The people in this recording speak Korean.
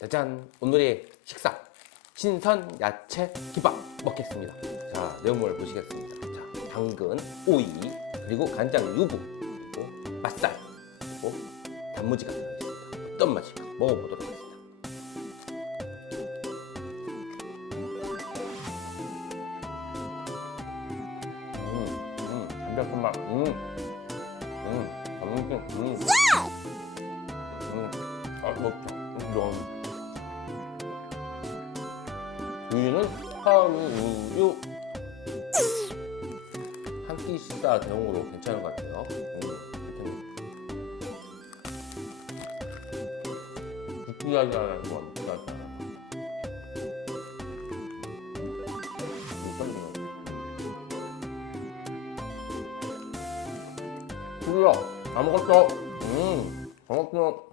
짜잔. 오늘의 식사. 신선 야채 김밥 먹겠습니다. 자 내용물 보시겠습니다. 자 당근 오이 그리고 간장 유부 그리고 맛살 그리고 단무지가 들어있습니다. 어떤 맛일까? 먹어보도록 하겠습니다. 음, 음, 담백한 맛. 음, 음, 단무지 음. 음, 아, 먹자. 이런. 우유는 하루 우유 한 끼 식사 대용으로 괜찮은 것 같아요. 느끼하지 않아요. 느끼하지 않아요. 먹었어. 음, 다 먹었어.